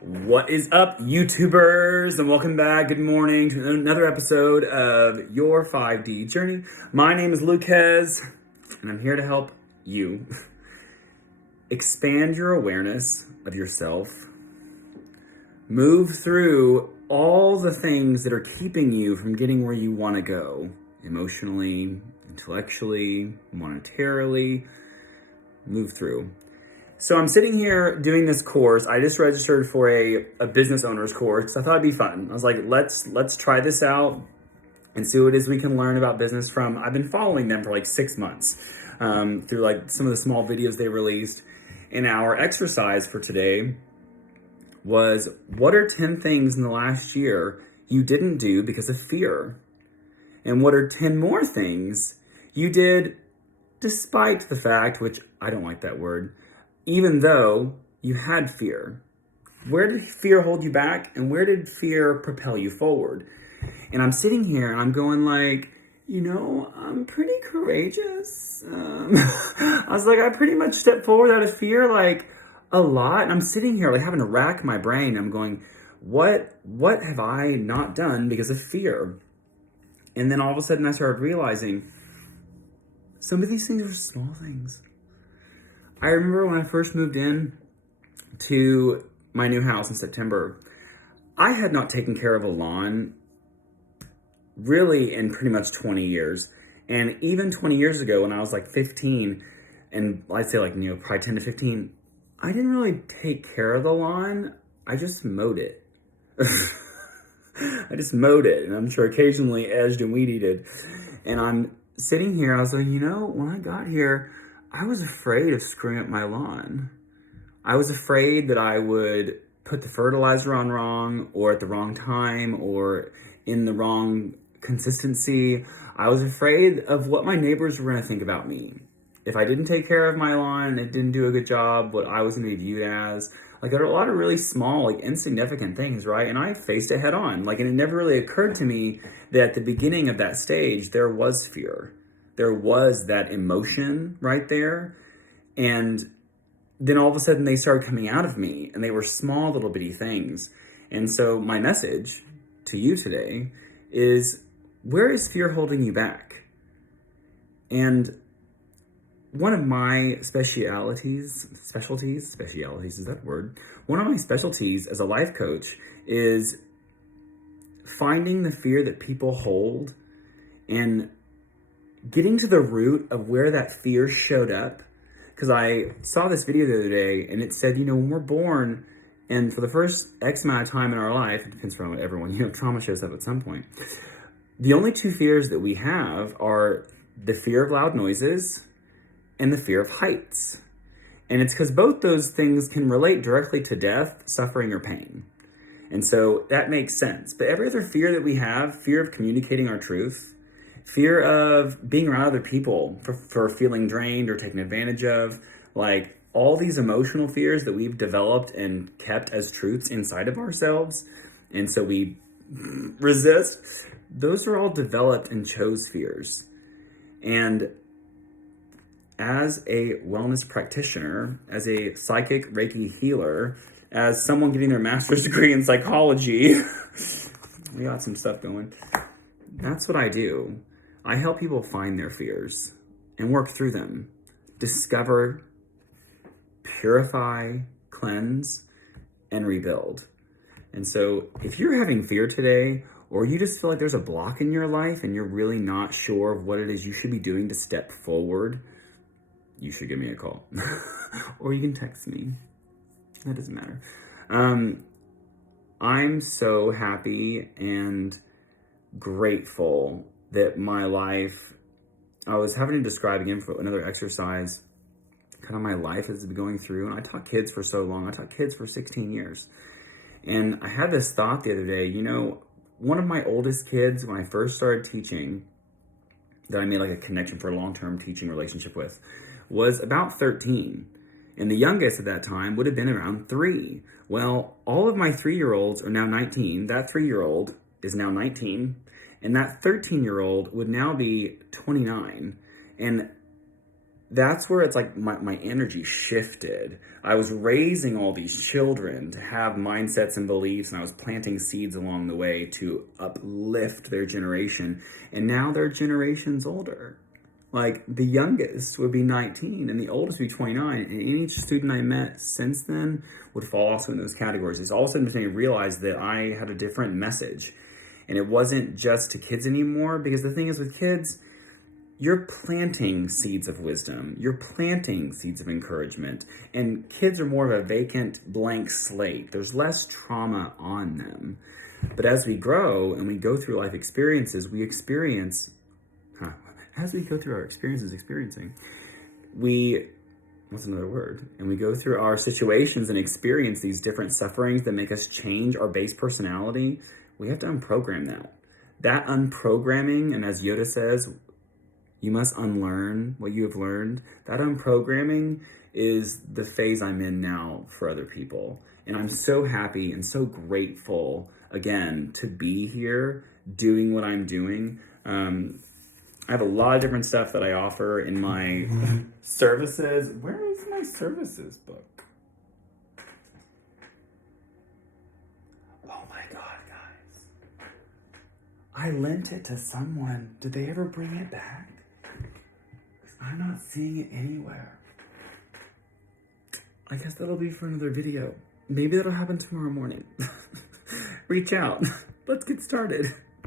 What is up, YouTubers, and welcome back. Good morning to another episode of Your 5D Journey. My name is Lucas, and I'm here to help you expand your awareness of yourself, move through all the things that are keeping you from getting where you want to go, emotionally, intellectually, monetarily, move through. So I'm sitting here doing this course. I just registered for a business owner's course because I thought it'd be fun. I was like, let's try this out and see what it is we can learn about business from. I've been following them for like 6 months through like some of the small videos they released. And our exercise for today was, what are 10 things in the last year you didn't do because of fear? And what are 10 more things you did despite the fact, which I don't like that word, even though you had fear? Where did fear hold you back, and where did fear propel you forward? And I'm sitting here and I'm going like, I'm pretty courageous. I was like, I pretty much stepped forward out of fear like a lot. And I'm sitting here like having to rack my brain. I'm going, what have I not done because of fear? And then all of a sudden I started realizing some of these things are small things. I remember when I first moved in to my new house in September, I had not taken care of a lawn really in pretty much 20 years. And even 20 years ago when I was like 15, and I'd say like, probably 10 to 15, I didn't really take care of the lawn. I just mowed it. I just mowed it, and I'm sure occasionally edged and weed eated. And I'm sitting here, I was like, when I got here, I was afraid of screwing up my lawn. I was afraid that I would put the fertilizer on wrong, or at the wrong time, or in the wrong consistency. I was afraid of what my neighbors were going to think about me. If I didn't take care of my lawn, it didn't do a good job, what I was going to be viewed as. Like, there are a lot of really small, like, insignificant things, right? And I faced it head on. Like, and it never really occurred to me that at the beginning of that stage, there was fear. There was that emotion right there. And then all of a sudden they started coming out of me, and they were small little bitty things. And so my message to you today is, where is fear holding you back? And one of my specialties, is that word? One of my specialties as a life coach is finding the fear that people hold and getting to the root of where that fear showed up. Because I saw this video the other day, and it said, when we're born, and for the first X amount of time in our life, it depends on everyone, trauma shows up at some point. The only two fears that we have are the fear of loud noises and the fear of heights. And it's because both those things can relate directly to death, suffering, or pain. And so that makes sense. But every other fear that we have, fear of communicating our truth, fear of being around other people for feeling drained or taken advantage of, like all these emotional fears that we've developed and kept as truths inside of ourselves, and so we resist, those are all developed and chose fears. And as a wellness practitioner, as a psychic Reiki healer, as someone getting their master's degree in psychology, we got some stuff going. That's what I do. I help people find their fears and work through them, discover, purify, cleanse, and rebuild. And so if you're having fear today, or you just feel like there's a block in your life and you're really not sure of what it is you should be doing to step forward, you should give me a call. Or you can text me. That doesn't matter. I'm so happy and grateful that my life, I was having to describe again for another exercise, kind of my life has been going through. And I taught kids for so long. I taught kids for 16 years. And I had this thought the other day, one of my oldest kids, when I first started teaching, that I made like a connection for a long-term teaching relationship with, was about 13. And the youngest at that time would have been around 3. Well, all of my 3-year-olds are now 19. That 3-year-old is now 19. And that 13-year-old would now be 29. And that's where it's like my energy shifted. I was raising all these children to have mindsets and beliefs, and I was planting seeds along the way to uplift their generation. And now their generation's older. Like the youngest would be 19 and the oldest would be 29. And any student I met since then would fall also in those categories. It's all of a sudden made me realize that I had a different message. And it wasn't just to kids anymore, because the thing is with kids, you're planting seeds of wisdom. You're planting seeds of encouragement. And kids are more of a vacant, blank slate. There's less trauma on them. But as we grow and we go through life experiences, as we go through our experiencing, what's another word? And we go through our situations and experience these different sufferings that make us change our base personality. We have to unprogram that. That unprogramming, and as Yoda says, you must unlearn what you have learned. That unprogramming is the phase I'm in now for other people. And I'm so happy and so grateful, again, to be here doing what I'm doing. I have a lot of different stuff that I offer in my services. Where is my services book? Oh my God, guys. I lent it to someone. Did they ever bring it back? I'm not seeing it anywhere. I guess that'll be for another video. Maybe that'll happen tomorrow morning. Reach out. Let's get started.